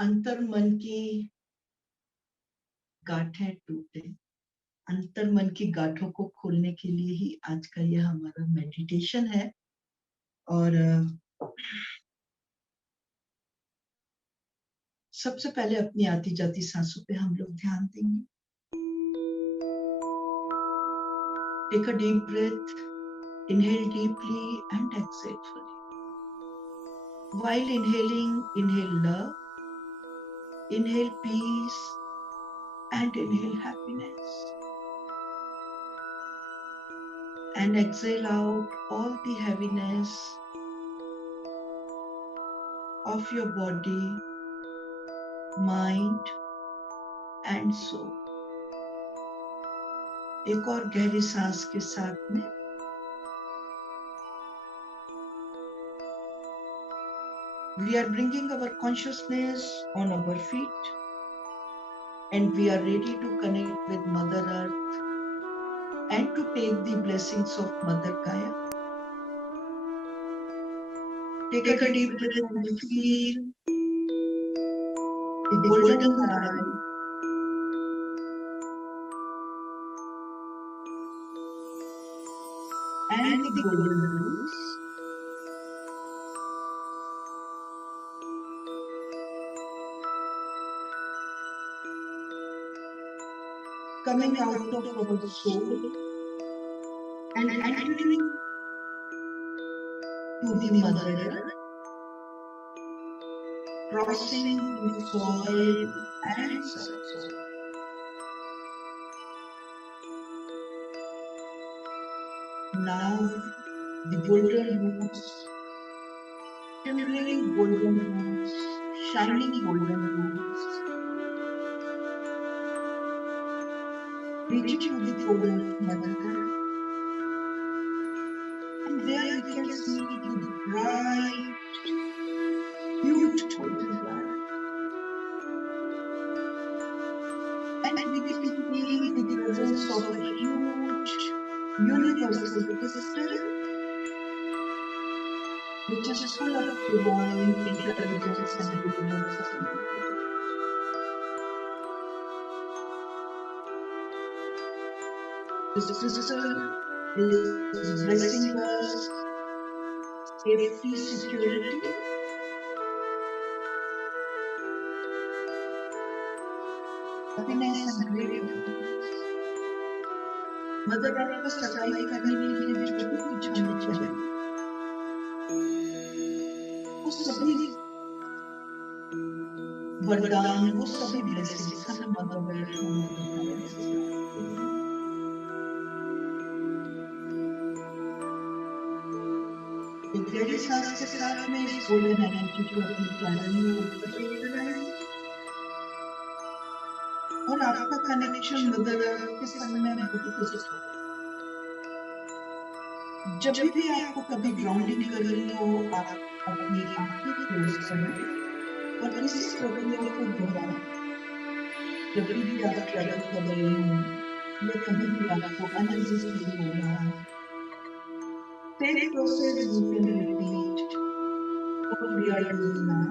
अंतर मन की गांठें टूटे। अंतर मन की गांठों को खोलने के लिए ही आज का यह हमारा मेडिटेशन है। और सबसे पहले अपनी आती जाती सांसों पे हम लोग ध्यान देंगे। Take a deep breath, inhale deeply and exhale fully. While inhaling, inhale love, inhale peace, and inhale happiness. And exhale out all the heaviness of your body, mind, and soul. एक और गहरी सांस के साथ में we are bringing our consciousness on our feet and we are ready to connect with Mother Earth and to take the blessings of Mother Gaia. Take a deep breath and feel the golden light and the golden roots coming out of our soul and entering to the Mother Earth, crossing the soil and subsoil. Now the golden roots, shimmering golden roots, shining golden roots, reaching to the core of Mother Earth. And there you can see the bright, huge golden light. And we can feel the presence of a huge universal crystal which is full of divine intelligence and goodness. This crystal is blessing us safety, security, happiness and great abundance. Mother earth को survive करने के लिए जो भी कुछ हमें चाहिए वो सभी वरदान, वो सभी ब्लेसिंग्स हमें मदर अर्थ तो गहरी सांस के साथ में इस गोल्डन एनर्जी को अपनी प्राणों में बनाएं और आपका कनेक्शन मदर अर्थ के संग में बहुत जब भी आपको कभी ग्राउंडिंग करनी हो आप अपनी आंखें क्लोज करें और इस प्रक्रिया को दोहराएं। जब भी आप ट्रैवल कर रहे हो या कभी भी आपको एनर्जी फील हो रहा है, same process you can repeat what we are doing now.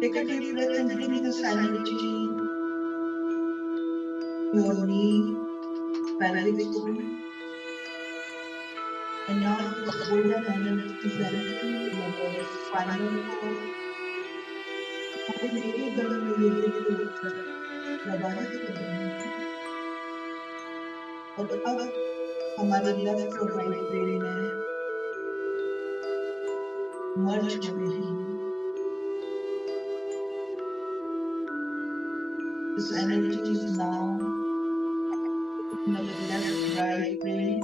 Take a deep breath and bring this energy to your knee, pelvic bone, and now this golden energy is entering your spinal cord. हमारे मेरे गले में ये दिल होता है प्रवाहित कर रहे हैं और अब हमारे लेफ्ट और राइट ब्रेन में मर्ज हो रही है। This energy is now in our left, right brain.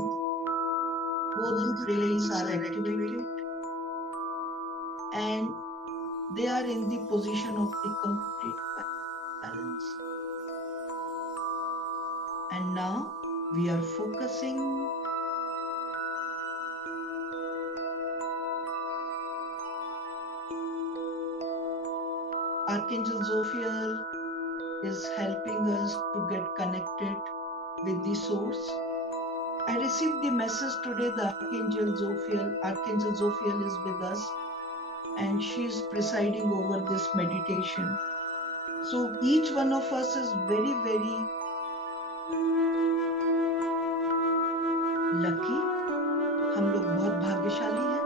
Both the brains are activated and they are in the position of the complete balance. And now we are focusing Archangel Zophiel is helping us to get connected with the source. I received the message today, the Archangel Zophiel is with us and she is presiding over this meditation. So each one of us is very, very lucky. हम लोग बहुत भाग्यशाली हैं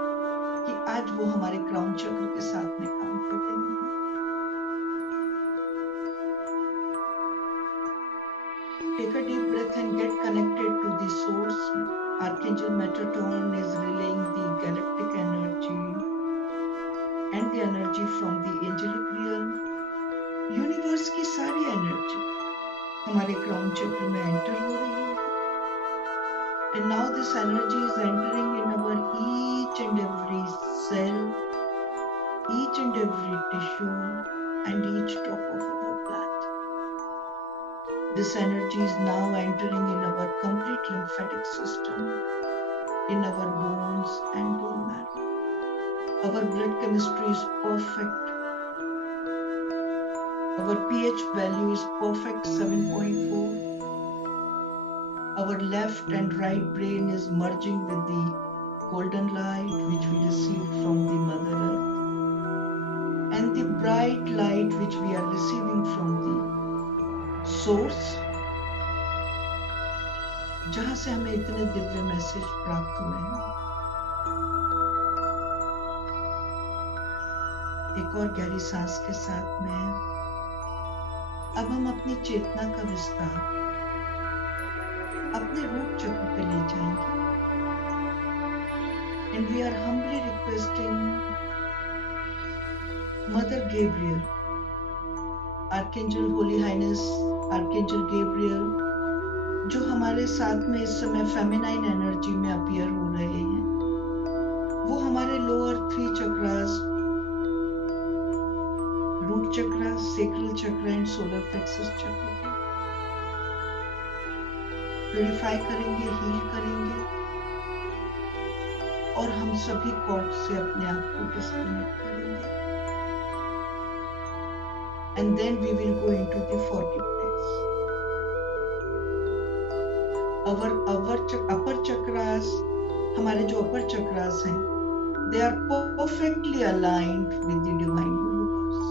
कि आज वो हमारे crown चक्र के साथ में काम कर रही हैं। Take a deep breath and get connected to the source. Archangel Metatron is relaying the galactic energy and the energy from the angelic realm. Universe की सारी एनर्जी हमारे क्राउन चक्र में एंटर हो रही है। And now this energy is entering in our each and every cell, each and every tissue, and each drop of our blood. This energy is now entering in our complete lymphatic system, in our bones and bone marrow. Our blood chemistry is perfect. Our pH value is perfect 7.4. Our left and right brain is merging with the golden light which we received from the Mother Earth and the bright light which we are receiving from the source, जहां से हमें इतने Divya message प्राप्त हुए हैं। एक और गहरी सांस के साथ में अब हम अपनी चेतना का विस्तार अपने रूट चक्र पे ले जाएंगे। And we are humbly requesting Mother Gabriel, Archangel Holy Highness Archangel Gabriel, जो हमारे साथ में इस समय फेमिनाइन एनर्जी में अपीयर हो रहे हैं, वो हमारे लोअर 3 चक्रास, रूट चक्र, सेक्रल चक्र एंड सोलर प्लेक्सस चक्र को प्यूरिफाई करेंगे, हील करेंगे और हम सभी कॉर्ड से अपने आप को डिस्कनेक्ट करेंगे। And then we will go into the forgiveness. Our upper chakras, हमारे जो upper chakras हैं, they are perfectly aligned with the divine universe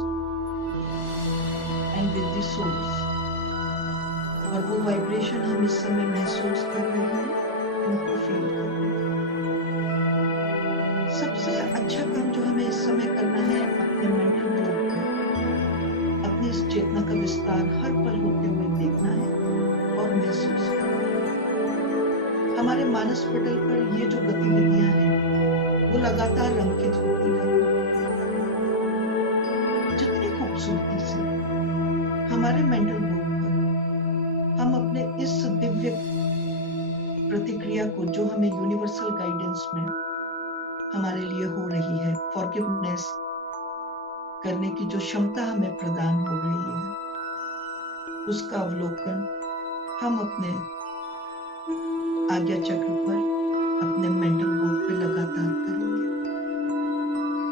and with the source. और वो वाइब्रेशन हम इस समय महसूस कर रहे हैं, उनको फील कर रहे हैं। सबसे अच्छा काम जो हमें इस समय करना है, अपने मेंटल ग्रोथ में अपनी इस चेतना का विस्तार हर पल होते हुए देखना है और महसूस करना है। हमारे मानस पटल पर ये जो गतिविधियां हैं, वो लगातार अंकित होती रहें। जितनी खूबसूरती से हमारे मेंटल ग्रोथ हम अपने इस दिव्य प्रतिक्रिया को, जो हमें यूनिवर्सल गाइडेंस में हमारे लिए हो रही है, फॉरगिवनेस करने की जो क्षमता हमें प्रदान हो रही है, उसका अवलोकन हम अपने आज्ञा चक्र पर, अपने मेंटल बोर्ड पे लगातार करेंगे,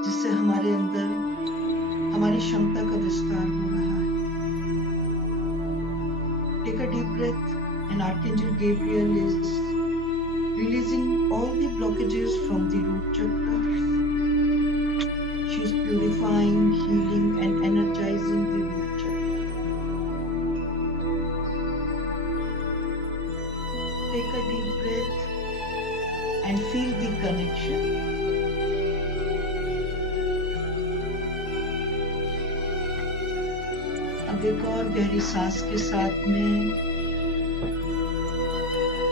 जिससे हमारे अंदर हमारी क्षमता का विस्तार हो रहा है। Take a deep breath and Archangel Gabriel is releasing all the blockages from the root chakra. She is purifying, healing and energizing the root chakra. Take a deep breath and feel the connection. अब एक और गहरी सांस के साथ में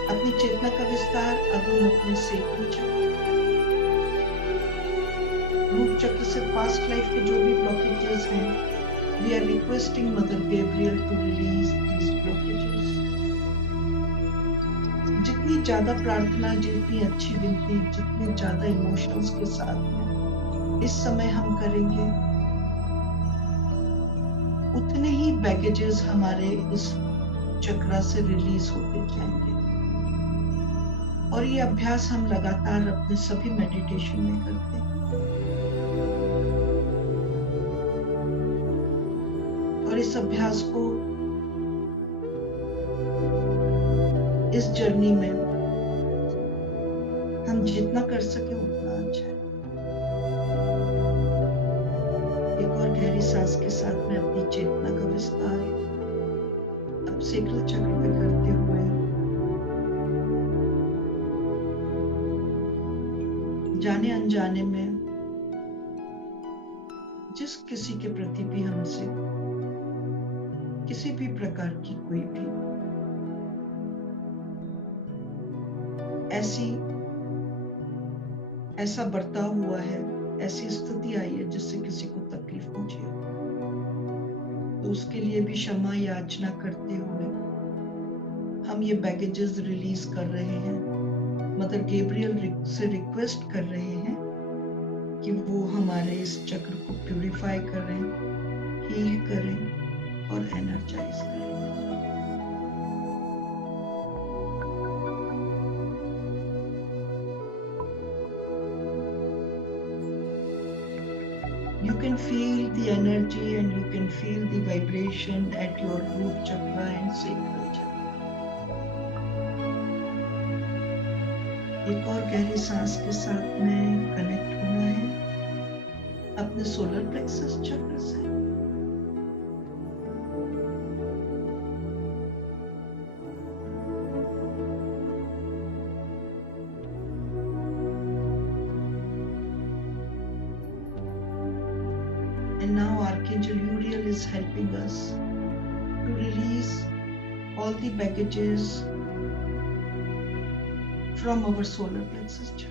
अपनी चेतना का विस्तार। अब हम अपने सेकंड चक्र, रूट चक्र से पास्ट लाइफ के जो भी ब्लॉकेजेस हैं, we are requesting Mother Gabriel to release these blockages. जितनी ज्यादा प्रार्थना, जितनी अच्छी विनती, जितने ज्यादा इमोशंस के साथ में इस समय हम करेंगे, उतने ही बैगेजेस हमारे इस चक्रा से रिलीज होते जाएंगे। और ये अभ्यास हम लगातार अपने सभी मेडिटेशन में करते हैं। और इस अभ्यास को इस जर्नी में हम जितना कर सके उतना अच्छा है। एक और गहरी सांस के साथ में अपनी चेतना का विस्तार अब सेक्रल चक्र पे करते हुए जाने अनजाने में जिस किसी के प्रति भी हमसे किसी भी प्रकार की कोई भी ऐसा बर्ताव हुआ है, ऐसी स्थिति आई है जिससे किसी को तकलीफ पहुंची है, तो उसके लिए भी क्षमा याचना करते हुए हम ये बैगेजेस रिलीज कर रहे हैं। मदर गैब्रियल से रिक्वेस्ट कर रहे हैं कि वो हमारे इस चक्र को प्यूरिफाई करें, हील करें और एनर्जाइज करें। You can feel the energy and you can feel the vibration at your root chakra and sacral chakra. एक और गहरी सांस के साथ में कनेक्ट होना है अपने सोलर प्लेक्सस चक्र से। And now Archangel Uriel is helping us to release all the baggages from our solar plexus chakra.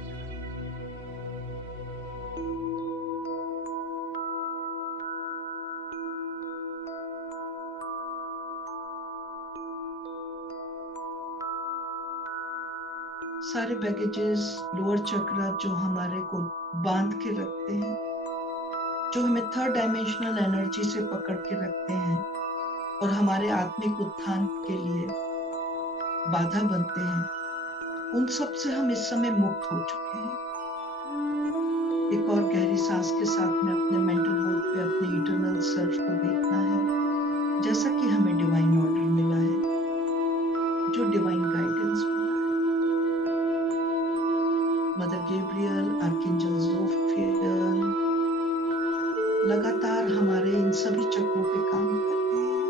सारे बैगेजेस लोअर चक्रा जो हमारे को बांध के रखते हैं, जो हमें थर्ड डायमेंशनल एनर्जी से पकड़ के रखते हैं और हमारे आत्मिक उत्थान के लिए बाधा बनते हैं, उन सब से हम इस समय मुक्त हो चुके हैं। एक और गहरी सांस के साथ में अपने मेंटल बोर्ड पे अपने इटर्नल सेल्फ को देखना है, जैसा कि हमें डिवाइन ऑर्डर मिला है, जो डिवाइन गाइडेंस मिला है। मदर गैब्रियल, आर्कएंजल जोफियल लगातार हमारे इन सभी चक्रों पे काम कर रहे हैं।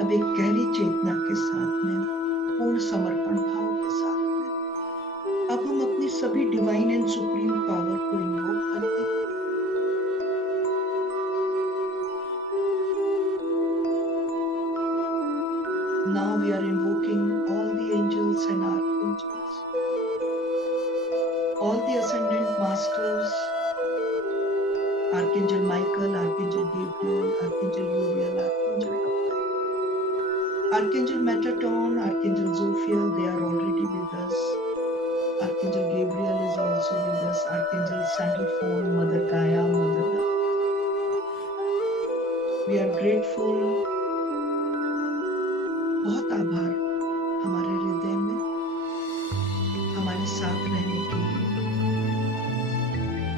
अब एक गहरी चेतना के साथ में, पूर्ण समर्पण भाव के साथ में, अब हम अपनी सभी डिवाइन एंड सुप्रीम पावर को इन्वोक करते हैं। Now we are invoking all the angels and archangels, all the ascendant masters, Archangel Michael, Archangel Gabriel, Archangel Uriel, Archangel Raphael, Archangel Metatron, Archangel Zophiel, they are already with us. Archangel Gabriel is also with us. Archangel Sandalphon, Mother Gaia, Mother Love. We are grateful. बहुत आभार हमारे हृदय में हमारे साथ रहने के लिए,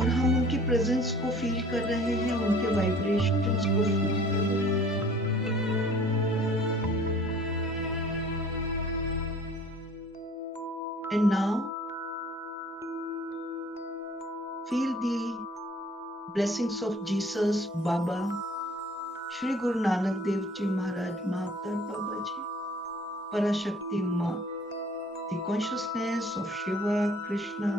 और हम उनकी प्रेजेंस को फील कर रहे हैं, उनके वाइब्रेशंस को फील कर रहे हैं। And now feel the blessings of Jesus, Baba, Shri Guru Nanak Dev Ji Maharaj, Mahavtar Baba Ji, Parashakti Ma, the consciousness of Shiva, Krishna,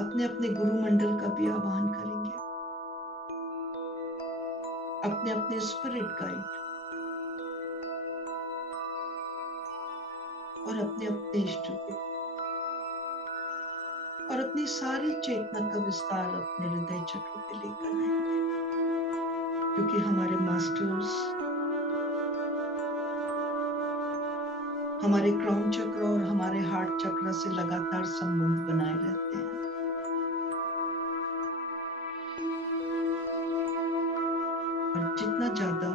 अपने अपने गुरुमंडल का भी आह्वान करेंगे, अपने अपने स्पिरिट गाइड और अपने अपने इष्ट देव और अपनी सारी चेतना का विस्तार अपने हृदय चक्र पे लेकर आएंगे, क्योंकि हमारे मास्टर्स हमारे क्राउन चक्र और हमारे हार्ट चक्र से लगातार संबंध बनाए रहते हैं। और जितना ज्यादा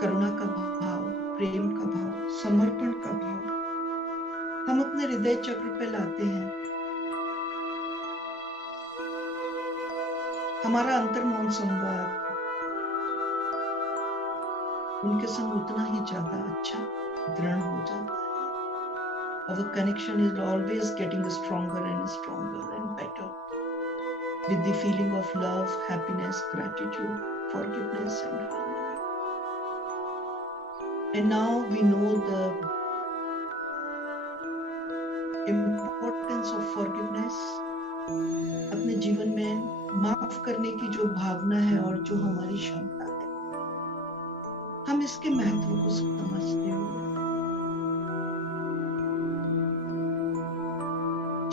करुणा का भाव, प्रेम का भाव, समर्पण का भाव हम अपने हृदय चक्र पे लाते हैं, हमारा अंतर्मौन संवाद उनके संग उतना ही ज्यादा अच्छा दृढ़ हो जाता है। Our connection is always getting stronger and better with the feeling of love, happiness, gratitude, forgiveness and harmony. And now we know the importance of forgiveness. अपने जीवन में माफ करने की जो भावना है और जो हमारी क्षमता है, हम इसके महत्व को समझते हुए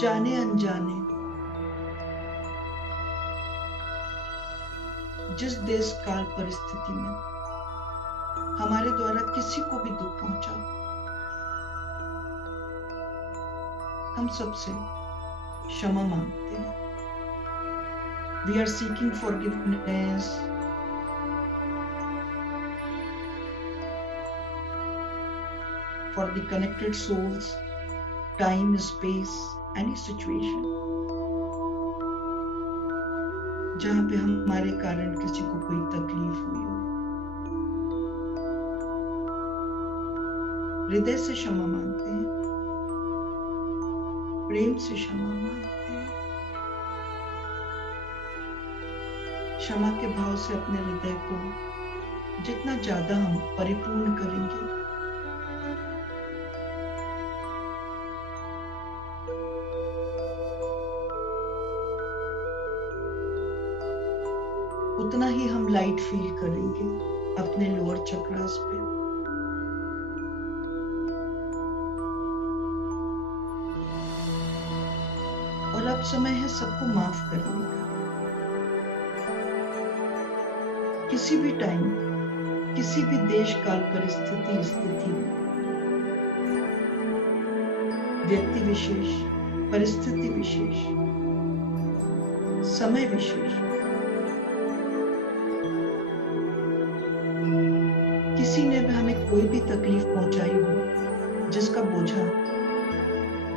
जाने अनजाने जिस देश काल परिस्थिति में हमारे द्वारा किसी को भी दुख पहुंचा, हम सबसे क्षमा मांगते हैं। We are seeking forgiveness for the connected souls, time, space, any situation जहां पे हमारे कारण किसी को कोई तकलीफ हुई हो। हृदय से क्षमा मांगते हैं, प्रेम से क्षमा मांगते हैं, क्षमा के भाव से अपने हृदय को जितना ज्यादा हम परिपूर्ण करेंगे, उतना ही हम लाइट फील करेंगे अपने लोअर चक्रास पे। और अब समय है सबको माफ करने का। किसी भी टाइम, किसी भी देश काल परिस्थिति स्थिति में व्यक्ति विशेष, परिस्थिति विशेष, समय विशेष किसी ने भी हमें कोई भी तकलीफ पहुंचाई हो, जिसका बोझा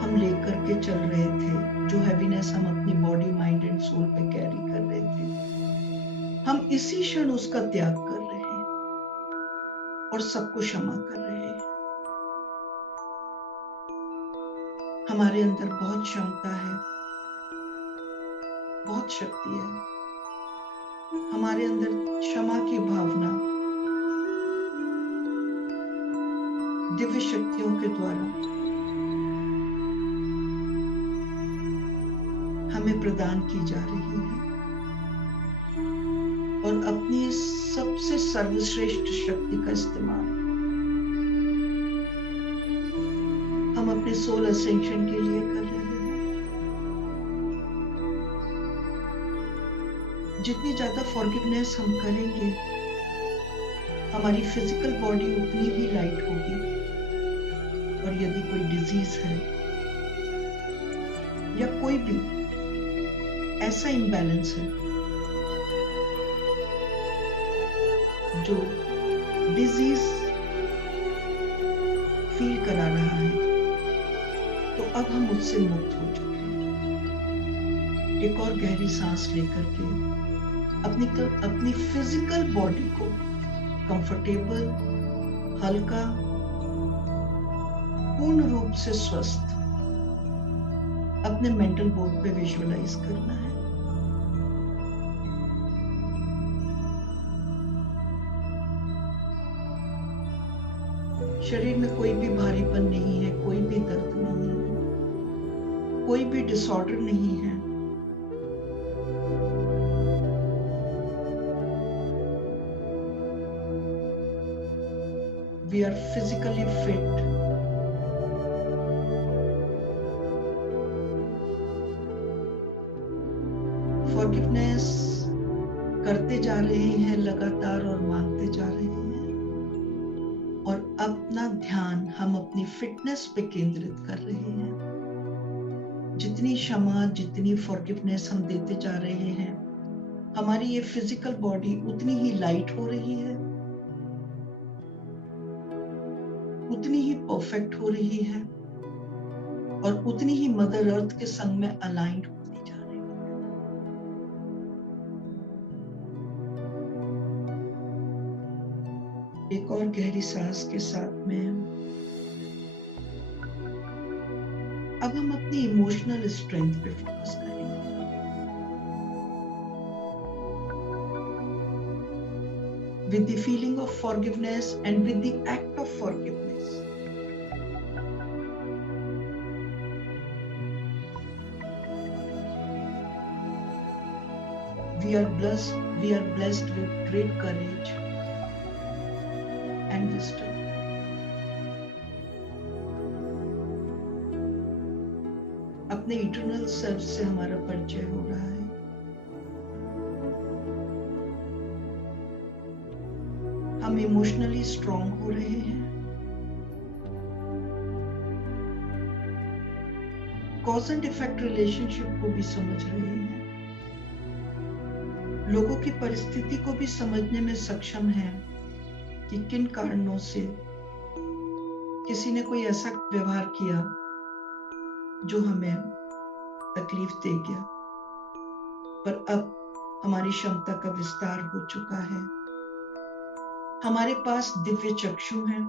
हम लेकर के चल रहे थे, जो हैवीनेस हम अपनी बॉडी, माइंड एंड सोल पे कैरी कर रहे थे, हम इसी क्षण उसका त्याग कर रहे हैं और सबको क्षमा कर रहे हैं। हमारे अंदर बहुत क्षमता है, बहुत शक्ति है। हमारे अंदर क्षमा की भावना दिव्य शक्तियों के द्वारा हमें प्रदान की जा रही है और अपनी सबसे सर्वश्रेष्ठ शक्ति का इस्तेमाल हम अपने सोल असेंशन के लिए कर रहे हैं। जितनी ज्यादा फॉरगिवनेस हम करेंगे, हमारी फिजिकल बॉडी उतनी ही लाइट होगी। और यदि कोई डिजीज है या कोई भी ऐसा इम्बैलेंस है जो डिजीज फील करा रहा है, तो अब हम उससे मुक्त हो चुके हैं। एक और गहरी सांस लेकर के अपनी फिजिकल बॉडी को कंफर्टेबल, हल्का, पूर्ण रूप से स्वस्थ अपने मेंटल बोर्ड पे विजुअलाइज करना है। शरीर में कोई भी भारीपन नहीं है, कोई भी दर्द नहीं है। कोई भी डिसऑर्डर नहीं है। We are physically fit. Forgiveness करते जा रहे हैं लगातार और मांगते जा रहे हैं, और अपना ध्यान हम अपनी फिटनेस पे केंद्रित कर रहे हैं। जितनी क्षमा, जितनी फॉरगिवनेस हम देते जा रहे हैं, हमारी ये फिजिकल बॉडी उतनी ही लाइट हो रही है, उतनी ही परफेक्ट हो रही है, और उतनी ही मदर अर्थ के संग में अलाइंड होती जा रही है। एक और गहरी सांस के साथ में अब हम अपनी इमोशनल स्ट्रेंथ पे फोकस करेंगे। With the feeling of forgiveness and with the act of forgiveness, we are blessed with great courage and wisdom. अपने इटर्नल सेल्फ से हमारा परिचय हो रहा है। हम इमोशनली स्ट्रॉन्ग हो रहे हैं। कॉज एंड इफेक्ट रिलेशनशिप को भी समझ रहे हैं। लोगों की परिस्थिति को भी समझने में सक्षम हैं कि किन कारणों से किसी ने कोई ऐसा व्यवहार किया जो हमें तकलीफ दे गया, पर अब हमारी क्षमता का विस्तार हो चुका है। हमारे पास दिव्य चक्षु हैं,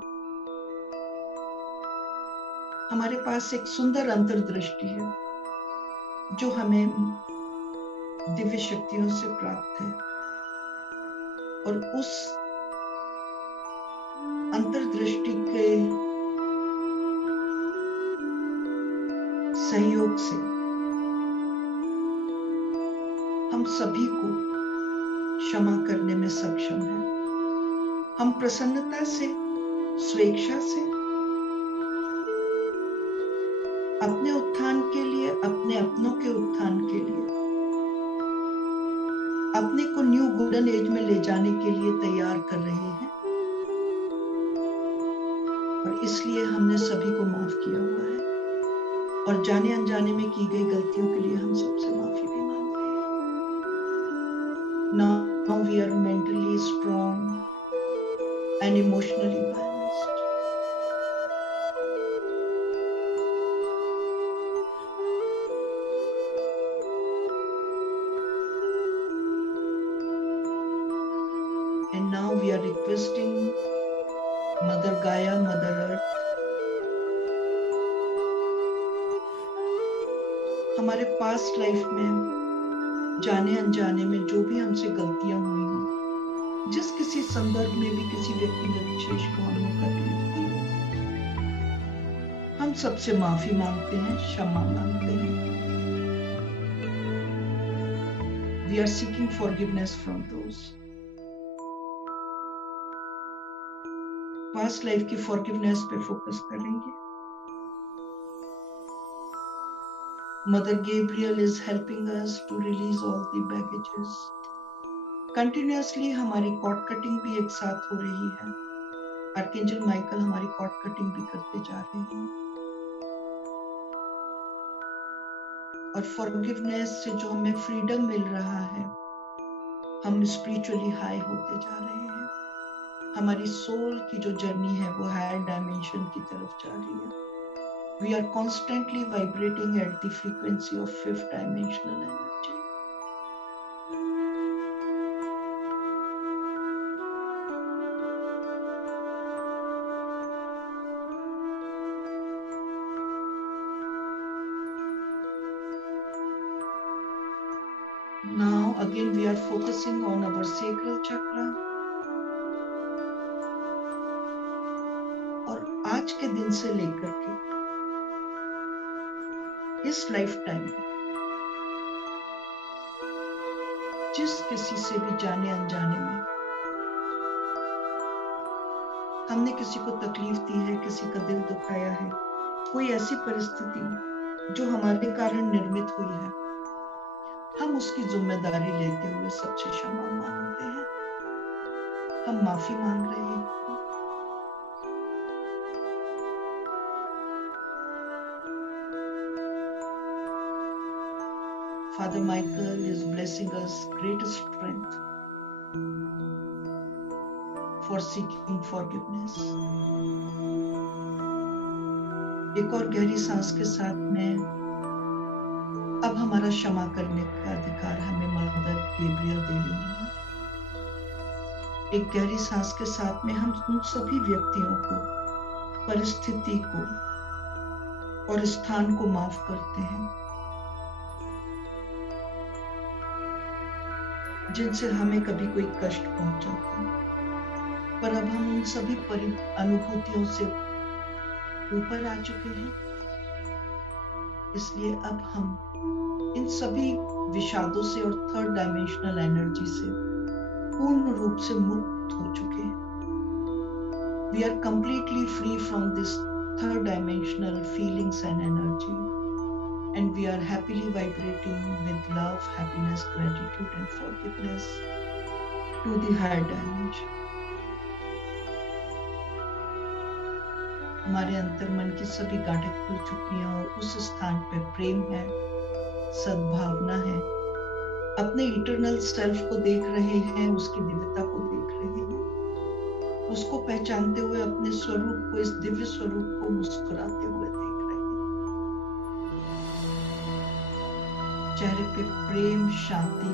हमारे पास एक सुंदर अंतर्दृष्टि है जो हमें दिव्य शक्तियों से प्राप्त है, और उस अंतर्दृष्टि के सहयोग से हम सभी को क्षमा करने में सक्षम हैं। हम प्रसन्नता से, स्वेच्छा से अपने उत्थान के लिए, अपने अपनों के उत्थान के लिए, अपने को न्यू गोल्डन एज में ले जाने के लिए तैयार कर रहे हैं, और इसलिए हमने सभी को माफ किया हुआ है, और जाने अनजाने में की गई गलतियों के लिए हम सबसे माफी भी मांग रहे हैं। Now we are mentally strong and emotionally balanced. And now we are requesting Mother Gaia, Mother Earth, हमारे पास्ट लाइफ में जाने अनजाने में जो भी हमसे गलतियां हुई हों, जिस किसी संदर्भ में भी किसी व्यक्तिगत विशेष को हमने तकलीफ दी, हम सबसे माफी मांगते हैं, क्षमा मांगते हैं। We are seeking forgiveness from those. Past life की फॉरगिवनेस पे फोकस करेंगे। Mother Gabriel is helping us to release all the baggages. Continuously हमारी कॉर्ड कटिंग भी एक साथ हो रही है। आर्कएंजल माइकल हमारी कॉर्ड कटिंग भी करते जा रहे हैं, और फॉरगिवनेस से जो हमें फ्रीडम मिल रहा है, हम स्पिरिचुअली हाई होते जा रहे हैं। हमारी सोल की जो जर्नी है वो हायर डायमेंशन की तरफ जा रही है। We are constantly vibrating at the frequency of 5th dimensional energy. Now again we are focusing on our sacral chakra. और आज के दिन से लेकर के इस लाइफ टाइम में जिस किसी से भी जाने अनजाने में हमने किसी को तकलीफ दी है, किसी का दिल दुखाया है, कोई ऐसी परिस्थिति जो हमारे कारण निर्मित हुई है, हम उसकी जिम्मेदारी लेते हुए सबसे क्षमा मांगते हैं, हम माफी मांग रहे हैं। Father Michael is blessing us great strength for seeking forgiveness. एक और गहरी सांस के साथ में अब हमारा क्षमा करने का अधिकार हमें मदर गैब्रियल दे रही है। एक गहरी सांस के साथ में हम उन सभी व्यक्तियों को, परिस्थिति को और स्थान को माफ करते हैं जिनसे हमें कभी कोई कष्ट पहुंचा था, पर अब हम उन सभी अनुभूतियों से ऊपर आ चुके हैं। इसलिए अब हम इन सभी विषादों से और थर्ड डायमेंशनल एनर्जी से पूर्ण रूप से मुक्त हो चुके हैं। We are completely free from this third dimensional feelings and energy, and we are happily vibrating with love, happiness, gratitude and forgiveness to the higher dimension. हमारे अंतर मन की सभी गांठें खुल चुकी हैं और उस स्थान पे प्रेम है, सद्भावना है, अपने इटर्नल सेल्फ को देख रहे हैं, उसकी दिव्यता को देख रहे हैं, उसको पहचानते हुए अपने स्वरूप को, इस दिव्य स्वरूप को मुस्कुराते हुए देख रहे हैं। चेहरे पे प्रेम, शांति,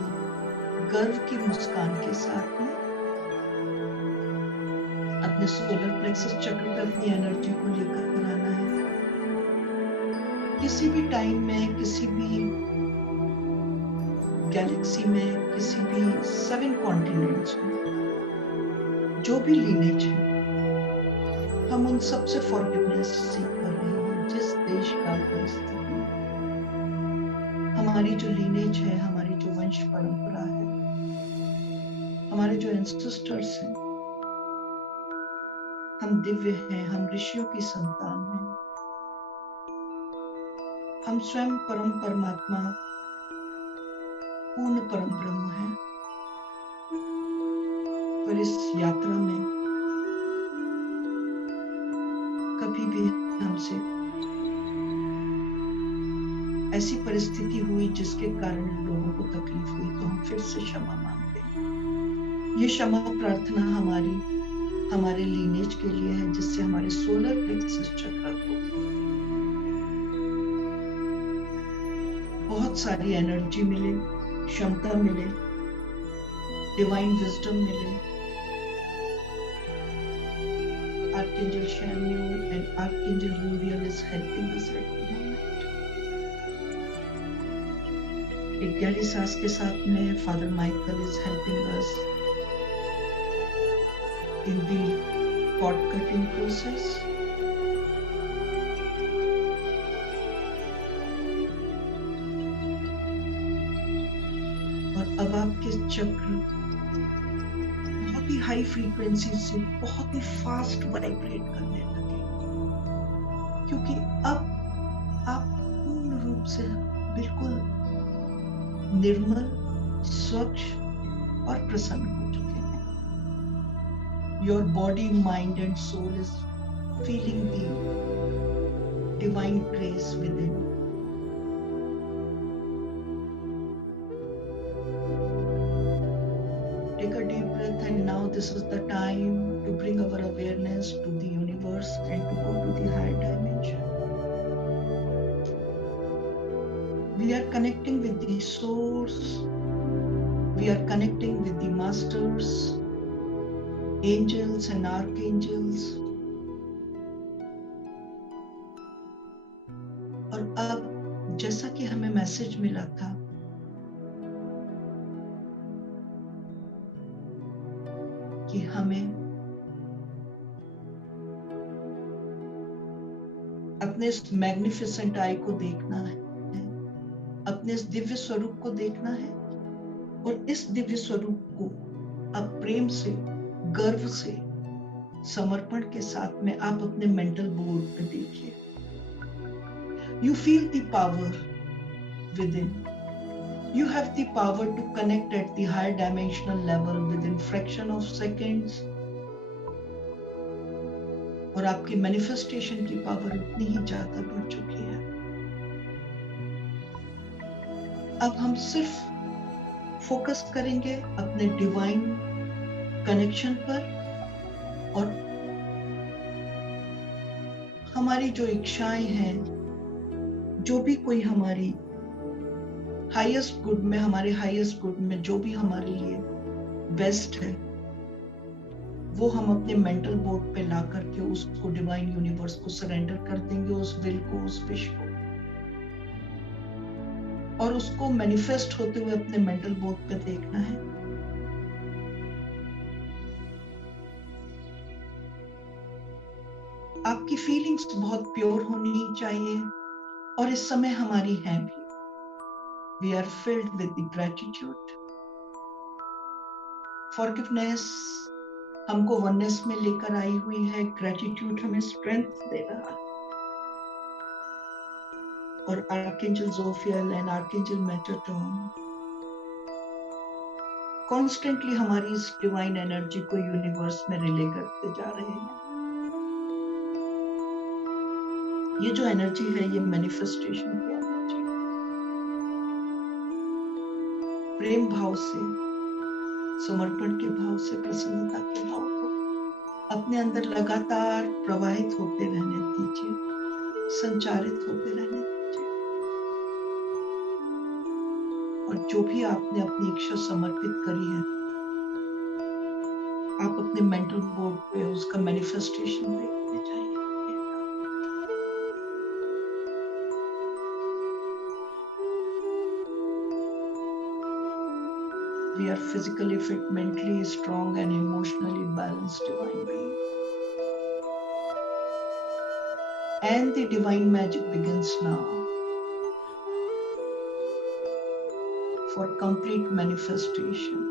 गर्व की मुस्कान के साथ में अपने सोलर प्लेक्सस चक्र पे अपनी एनर्जी को लेकर आना है। किसी भी टाइम में, किसी भी गैलेक्सी में, किसी भी 7 कॉन्टिनेंट्स में जो भी लीनेज है, हम उन सबसे फॉरगिवनेस सीख कर रहे हैं। जिस देश का परिस्थिति, हमारी जो लीनेज है, हमारी जो वंश परंपरा है, हमारे जो एंसेस्टर्स हैं, हम दिव्य हैं, हम ऋषियों की संतान हैं, हम स्वयं परम परमात्मा, पूर्ण परम ब्रह्म हैं। पर इस यात्रा में कभी भी हमसे ऐसी परिस्थिति हुई जिसके कारण लोगों को तकलीफ हुई, तो हम फिर से क्षमा मांगते हैं। ये क्षमा प्रार्थना हमारे लीनेज के लिए है, जिससे हमारे सोलर प्लेक्सस चक्र को बहुत सारी एनर्जी मिले, क्षमता मिले, डिवाइन विजडम मिले। Archangel Chamuel and archangel Uriel is helping us right now. एक गहरी सांस के साथ में father Michael is helping us in the cord cutting process. और अब आपके चक्र बहुत ही हाई फ्रीक्वेंसी से बहुत ही फास्ट वाइब्रेट करने लगे, क्योंकि अब आप पूर्ण रूप से बिल्कुल निर्मल, स्वच्छ और प्रसन्न हो चुके हैं। Your body, mind and soul is feeling the divine grace within. Take a deep breath, and now this is the time to bring our awareness to the universe and to go to the higher dimension. We are connecting with the source. We are connecting with the masters, angels and archangels. और अब जैसा कि हमें message मिला था कि हमें अपने इस मैग्निफिसेंट आई को देखना है, अपने इस दिव्य स्वरूप को देखना है और इस दिव्य स्वरूप को अब प्रेम से, गर्व से, समर्पण के साथ में आप अपने मेंटल बोर्ड पे देखिए. You feel the power within. You have the power to connect at the higher dimensional level within fraction of seconds. और आपकी मैनिफेस्टेशन की पावर उतनी ही ज्यादा बढ़ चुकी है. अब हम सिर्फ फोकस करेंगे अपने डिवाइन कनेक्शन पर और हमारी जो इच्छाएं हैं, जो भी कोई हमारी हाईएस्ट गुड में, हमारे हाईएस्ट गुड में जो भी हमारे लिए बेस्ट है, वो हम अपने मेंटल बोर्ड पे ला करके उसको डिवाइन यूनिवर्स को सरेंडर कर देंगे, उस विल को, उस विश को, और उसको मैनिफेस्ट होते हुए अपने मेंटल बोर्ड पे देखना है. आपकी फीलिंग्स बहुत प्योर होनी चाहिए और इस समय हमारी हैं भी. We are filled with the gratitude. Forgiveness हमको वननेस में लेकर आई हुई है. ग्रेटिट्यूड हमें स्ट्रेंथ दे रहा है. और archangel Jophiel and archangel Metatron constantly हमारी इस डिवाइन एनर्जी को यूनिवर्स में रिले करते जा रहे हैं. ये जो एनर्जी है, ये मैनिफेस्टेशन की एनर्जी. प्रेम भाव से, समर्पण के भाव से, प्रसन्नता के भाव को अपने अंदर लगातार प्रवाहित होते रहने दीजिए, संचारित होते रहने दीजिए. और जो भी आपने अपनी इच्छा समर्पित करी है, आप अपने मेंटल बोर्ड पे उसका मैनिफेस्टेशन देखते जाइए. We are physically fit, mentally strong and emotionally balanced divine being. And the divine magic begins now for complete manifestation.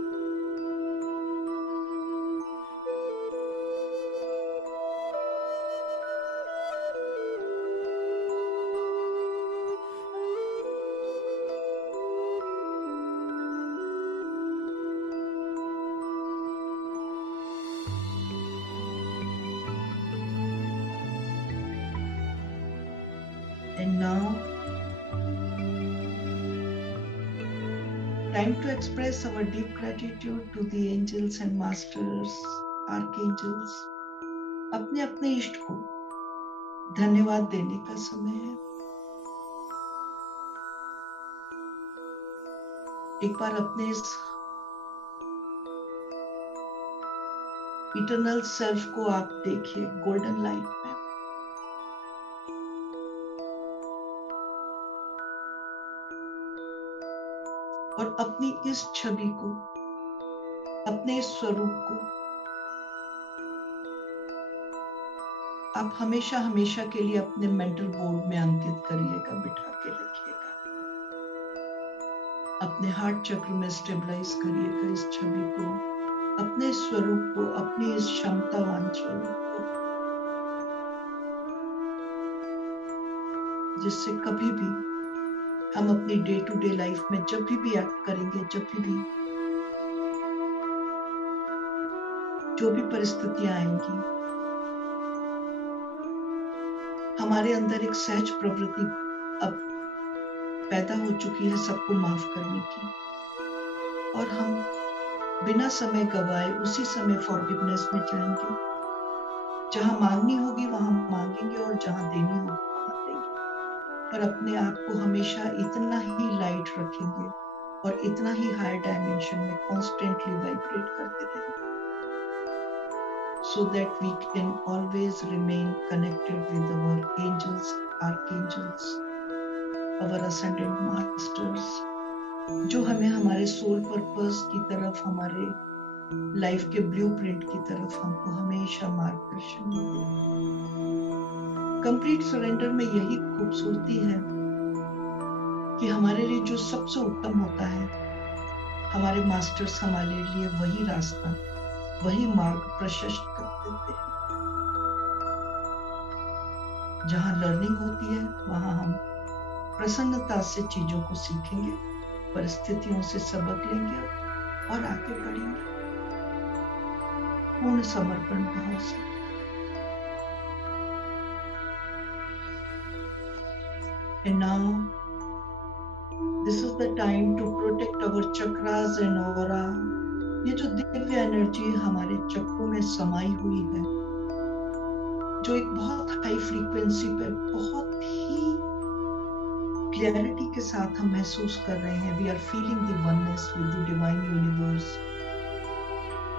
And now, time to express our deep gratitude to the angels and masters, archangels. अपने अपने इष्ट को धन्यवाद देने का समय है. एक बार अपने इस इटर्नल सेल्फ को आप देखिए गोल्डन लाइट में. और अपनी इस छवि को, अपने इस स्वरूप को आप हमेशा हमेशा के लिए अपने मेंटल बोर्ड में अंकित करिएगा, बिठा के रखिएगा. अपने हार्ट चक्र में स्टेबलाइज करिएगा इस छवि को, अपने स्वरूप को, अपनी इस क्षमतावान स्वरूप को, जिससे कभी भी हम अपनी डे टू डे लाइफ में जब भी एक्ट करेंगे, जब भी जो भी परिस्थितियां आएंगी, हमारे अंदर एक सहज प्रवृत्ति अब पैदा हो चुकी है सबको माफ करने की. और हम बिना समय गवाए उसी समय फॉरगिवनेस में जाएंगे. जहां मांगनी होगी वहां मांगेंगे और जहां देनी होगी वहां देंगे. पर अपने आप को हमेशा इतना ही लाइट रखेंगे और इतना ही हायर डायमेंशन में कॉन्स्टेंटली वाइब्रेट करते रहेंगे, so that we can always remain connected with our angels, archangels, our ascended masters, जो हमें हमारे सोल पर्पस की तरफ, हमारे लाइफ के ब्लूप्रिंट की तरफ हमको हमेशा मार्गदर्शन मिले. कंप्लीट सरेंडर में यही खूबसूरती है कि हमारे लिए जो सबसे उत्तम होता है, हमारे मास्टर्स हमारे लिए वही रास्ता, वही मार्ग प्रशस्त कर देते हैं। जहाँ लर्निंग होती है वहाँ हम प्रसन्नता से चीजों को सीखेंगे, परिस्थितियों से सबक लेंगे और आगे बढ़ेंगे पूर्ण समर्पण भाव से। And now this is the time to protect our chakras and aura. ये जो दिव्य एनर्जी हमारे चक्रों में समाई हुई है, जो एक बहुत हाई फ्रीक्वेंसी पे बहुत ही क्लैरिटी के साथ हम महसूस कर रहे हैं। We are feeling the oneness with the divine universe,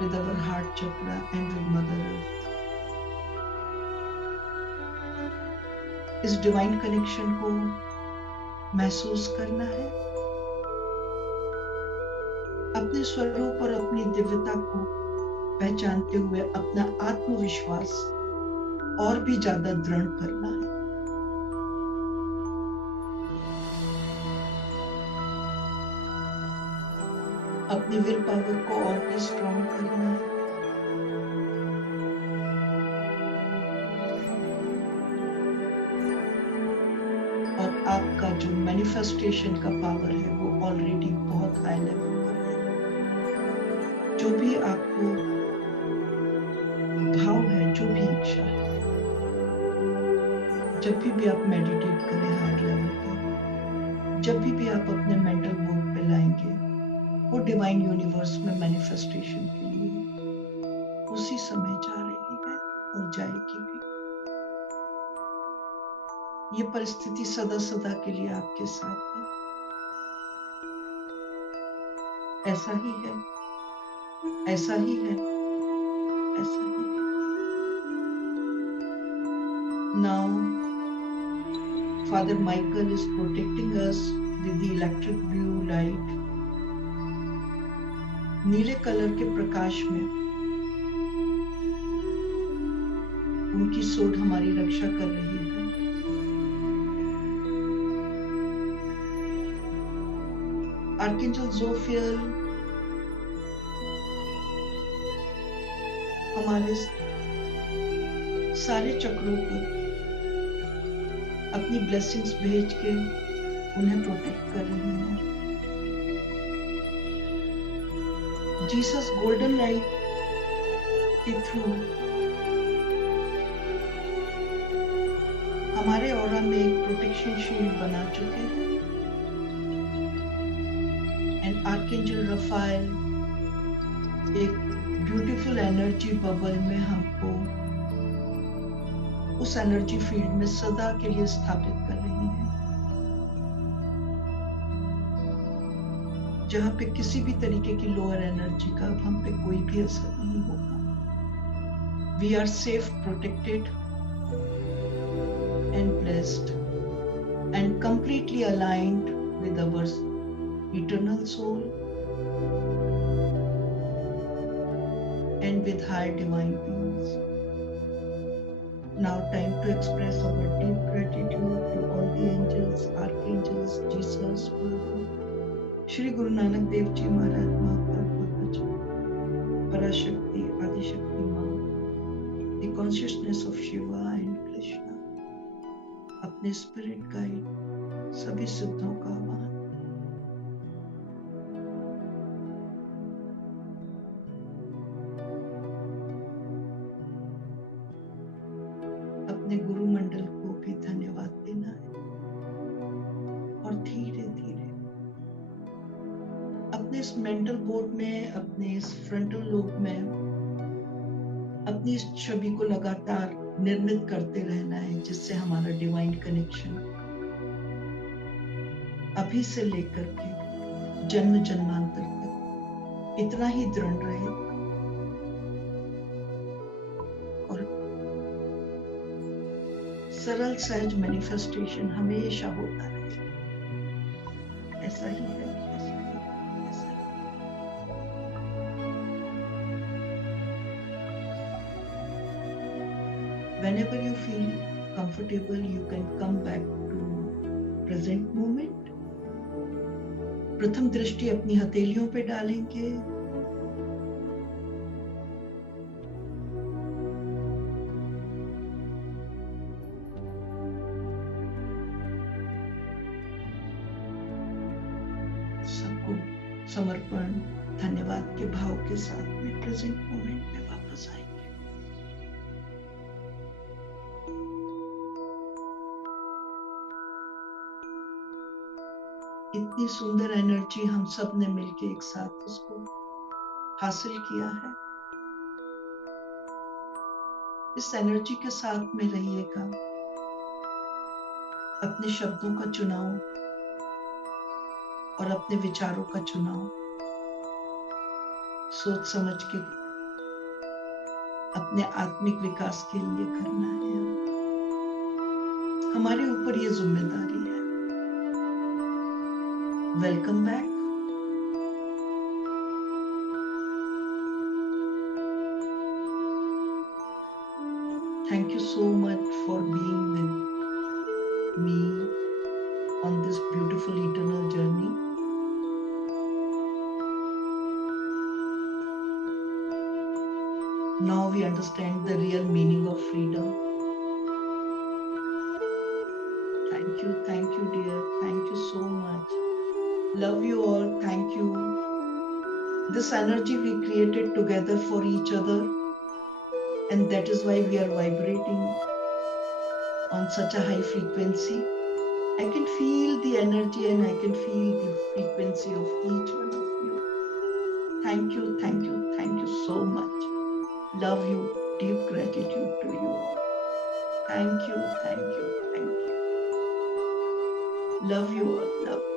with our heart chakra and with Mother Earth. इस डिवाइन कनेक्शन को महसूस करना है, अपने स्वरूप और अपनी दिव्यता को पहचानते हुए अपना आत्मविश्वास और भी ज्यादा दृढ़ करना है। अपनी विल पावर को और भी स्ट्रॉन्ग करना है। और आपका जो मैनिफेस्टेशन का पावर है वो ऑलरेडी बहुत हाई लेवल पर है। जो भी आपको भाव है, जो भी इच्छा है, जब भी आप मेडिटेट करें हायर लेवल पर, जब भी आप अपने मेंटल बोर्ड पे लाएंगे, वो डिवाइन यूनिवर्स में मैनिफेस्टेशन के लिए उसी समय जा रही है और जाएगी भी। ये परिस्थिति सदा सदा के लिए आपके साथ है। ऐसा ही है, ऐसा ही है, ऐसा ही है। Now, Father Michael is protecting us with the electric blue light. नीले कलर के प्रकाश में उनकी सोड हमारी रक्षा कर रही है। आर्कएंजल जोफियल हमारे सारे चक्रों पर अपनी ब्लेसिंग्स भेज के उन्हें प्रोटेक्ट कर रही हैं। जीसस गोल्डन लाइट के थ्रू हमारे ऑरा में एक प्रोटेक्शन शील्ड बना चुके हैं। एंड आर्कएंजल रफाएल एक ब्यूटीफुल एनर्जी बबल में हमको उस एनर्जी फील्ड में सदा के लिए स्थापित कर रही है, जहां पे किसी भी तरीके की लोअर एनर्जी का अब हम पे कोई भी असर नहीं होगा। We are safe, protected and blessed and completely aligned with our eternal soul and with higher divine beings. Now time to express our deep gratitude to all the angels, archangels, Jesus, Shri Guru Nanak Dev Ji Maharaj, Mahaprabhu Babaji, Parashakti, Adishakti Ma, the consciousness of Shiva and Krishna, अपने spirit guide, सभी सिद्धों का आह्वान। अपने गुरु मंडल को भी धन्यवाद देना है और धीरे धीरे अपने इस मेंटल बोर्ड में, अपने इस फ्रंटल लोब में अपनी इस छवि को लगातार निर्मित करते रहना है, जिससे हमारा डिवाइन कनेक्शन अभी से लेकर के जन्म जन्मांतर तक इतना ही दृढ़ रहे और सरल सहज मैनिफेस्टेशन हमेशा होता रहे। ऐसा ही है, ऐसा ही है, ऐसा ही है। Whenever you feel comfortable, you can come back to present moment प्रथम दृष्टि अपनी हथेलियों पे डालेंगे। सबको समर्पण, धन्यवाद के भाव के साथ में प्रेजेंट मोमेंट में वापस आएंगे। इतनी सुंदर एनर्जी हम सब ने मिलके एक साथ उसको हासिल किया है। इस एनर्जी के साथ में रहिएगा। अपने शब्दों का चुनाव और अपने विचारों का चुनाव सोच समझ के अपने आत्मिक विकास के लिए करना है। हमारे ऊपर ये जिम्मेदारी है। Welcome back. Thank you so much for being with me on this beautiful eternal journey. Now we understand the real meaning of freedom. Thank you dear. Thank you so much. Love you all. Thank you. This energy we created together for each other, and that is why we are vibrating on such a high frequency. I can feel the energy and I can feel the frequency of each one of you. Thank you so much. Love you. Deep gratitude to you all. Thank you. Love you all. Love you.